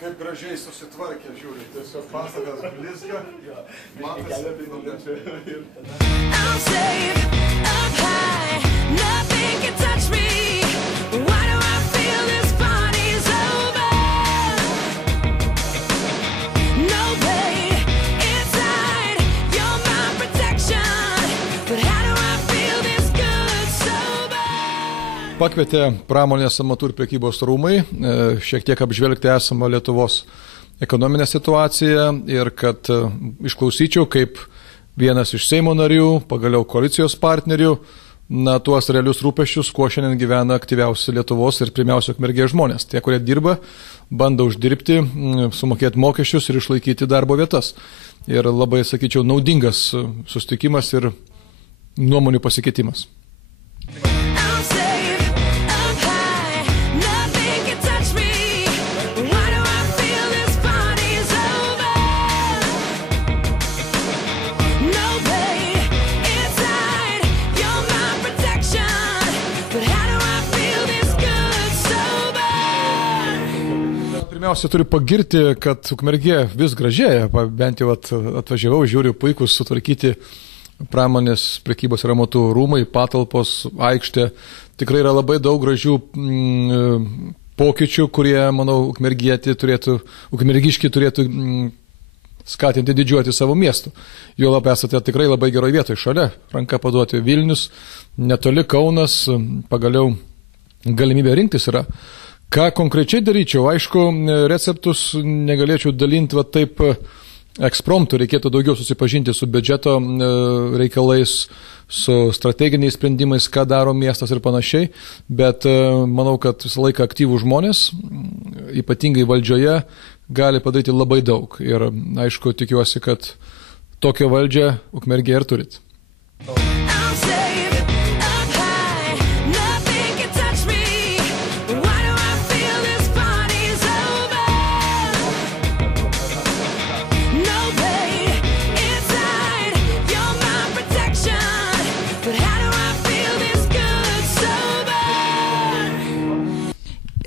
Kaip gražiai susitvarkė, žiūri, tiesiog pastatas blizga. Pakvietė pramonės amatų ir prekybos rūmai šiek tiek apžvelgti esamą Lietuvos ekonominę situaciją ir kad išklausyčiau kaip vienas iš Seimo narių, pagaliau koalicijos partnerių, tuos realius rūpesčius, kuo šiandien gyvena aktyviausi Lietuvos ir pirmiausia Ukmergės žmonės. Tie, kurie dirba, bando uždirbti, sumokėti mokesčius ir išlaikyti darbo vietas. Ir labai, sakyčiau, naudingas susitikimas ir nuomonių pasikeitimas. Pirmiausia, turiu pagirti, kad Ukmergė vis gražėja, bent jau atvažiavau, žiūriu, puikus sutvarkyti pramonės, prekybos ir amatų rūmai, patalpos, aikštė. Tikrai yra labai daug gražių pokyčių, kurie, manau, ukmergiški turėtų skatinti didžiuoti savo miestų. Juolab esate tikrai labai geroje vietoje šalia, ranka paduoti Vilnius, netoli Kaunas, pagaliau galimybė rinktis yra. Ką konkrečiai daryčiau? Aišku, receptus negalėčiau dalinti taip ekspromtu, reikėtų daugiau susipažinti su biudžeto reikalais, su strateginiais sprendimais, ką daro miestas ir panašiai, bet manau, kad visą laiką aktyvūs žmonės, ypatingai valdžioje, gali padaryti labai daug. Ir aišku, tikiuosi, kad tokią valdžią Ukmergėje ir turit.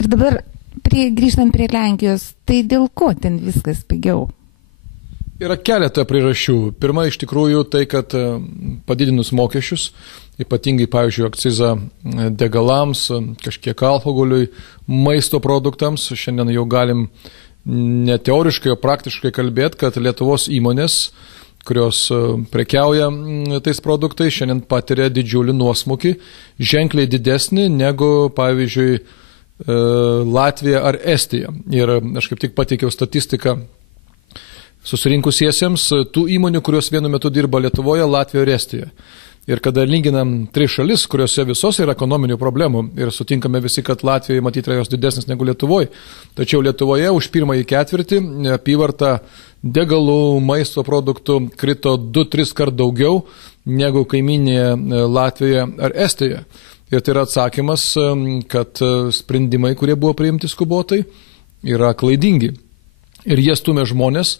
Ir dabar, grįžtant prie Lenkijos, tai dėl ko ten viskas pigiau? Yra keletą priežasčių. Pirma, iš tikrųjų, tai, kad padidinus mokesčius, ypatingai, pavyzdžiui, akcizą degalams, kažkiek alkoholiui, maisto produktams, šiandien jau galim ne teoriškai, o praktiškai kalbėti, kad Lietuvos įmonės, kurios prekiauja tais produktais, šiandien patiria didžiulį nuosmukį, ženkliai didesnį negu, pavyzdžiui, Latvija ar Estija. Ir aš kaip tik pateikiau statistiką susirinkusiesiems tų įmonių, kurios vienu metu dirba Lietuvoje, Latvijoje ir Estijoje. Ir kada lyginam tris šalis, kuriuose visos yra ekonominių problemų ir sutinkame visi, kad Latvijoje matyti yra jos didesnis negu Lietuvoje, tačiau Lietuvoje už pirmąjį ketvirtį apyvarta degalų, maisto produktų krito 2-3 kart daugiau negu kaiminėje Latvijoje ar Estijoje. Ir tai yra atsakymas, kad sprendimai, kurie buvo priimti skubotai, yra klaidingi. Ir jie stumia žmonės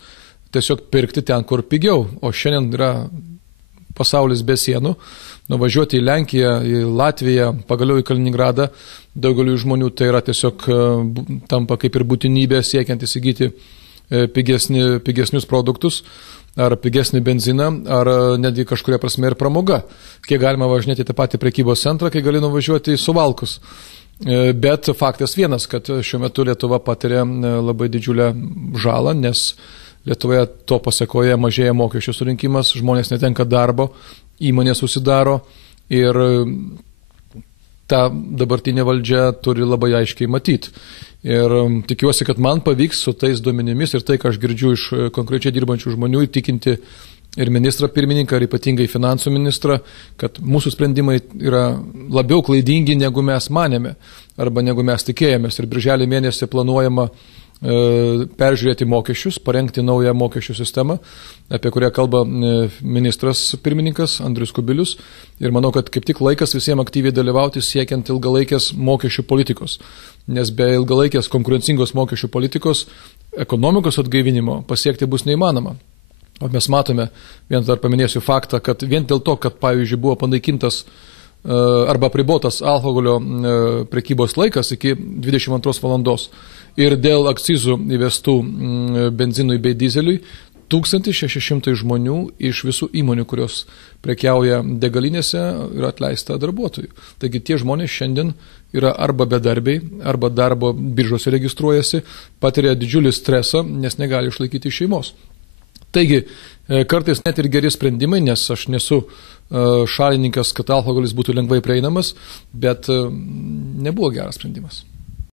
tiesiog pirkti ten, kur pigiau. O šiandien yra pasaulis be sienų. Nuvažiuoti į Lenkiją, į Latviją, pagaliau į Kaliningradą, daugeliu žmonių tai yra tiesiog tampa kaip ir būtinybė siekiant įsigyti pigesnius produktus, ar pigesnį benziną, ar netgi kažkuria prasme ir pramoga. Kiek galima važinėti tą patį prekybos centrą, kai gali nuvažiuoti į Suvalkus. Bet faktas vienas, kad šiuo metu Lietuva patiria labai didžiulę žalą, nes Lietuvoje to pasekoje mažėja mokesčių surinkimas, žmonės netenka darbo, įmonės susidaro ir tą dabartinė valdžia turi labai aiškiai matyti. Ir tikiuosi, kad man pavyks su tais duomenimis ir tai, ką aš girdžiu iš konkrečiai dirbančių žmonių, įtikinti ir ministrą pirmininką, ir ypatingai finansų ministrą, kad mūsų sprendimai yra labiau klaidingi, negu mes manėme, arba negu mes tikėjomės. Ir birželio mėnesį planuojama peržiūrėti mokesčius, parengti naują mokesčių sistemą, apie kurią kalba ministras pirmininkas Andrius Kubilius. Ir manau, kad kaip tik laikas visiems aktyviai dalyvauti siekiant ilgalaikės mokesčių politikos. Nes be ilgalaikės konkurencingos mokesčių politikos ekonomikos atgaivinimo pasiekti bus neįmanoma. O mes matome, vien dar paminėsiu faktą, kad vien dėl to, kad, pavyzdžiui, buvo panaikintas arba apribotas alkoholio prekybos laikas iki 22 valandos. Ir dėl akcizų įvestų benzinui bei dizeliui 1600 žmonių iš visų įmonių, kurios prekiauja degalinėse, yra atleista darbuotojų. Taigi tie žmonės šiandien yra arba bedarbiai, arba darbo biržose registruojasi, patiria didžiulį stresą, nes negali išlaikyti šeimos. Taigi, kartais net ir geri sprendimai, nes aš nesu šalininkas, kad alkoholis būtų lengvai prieinamas, bet nebuvo geras sprendimas.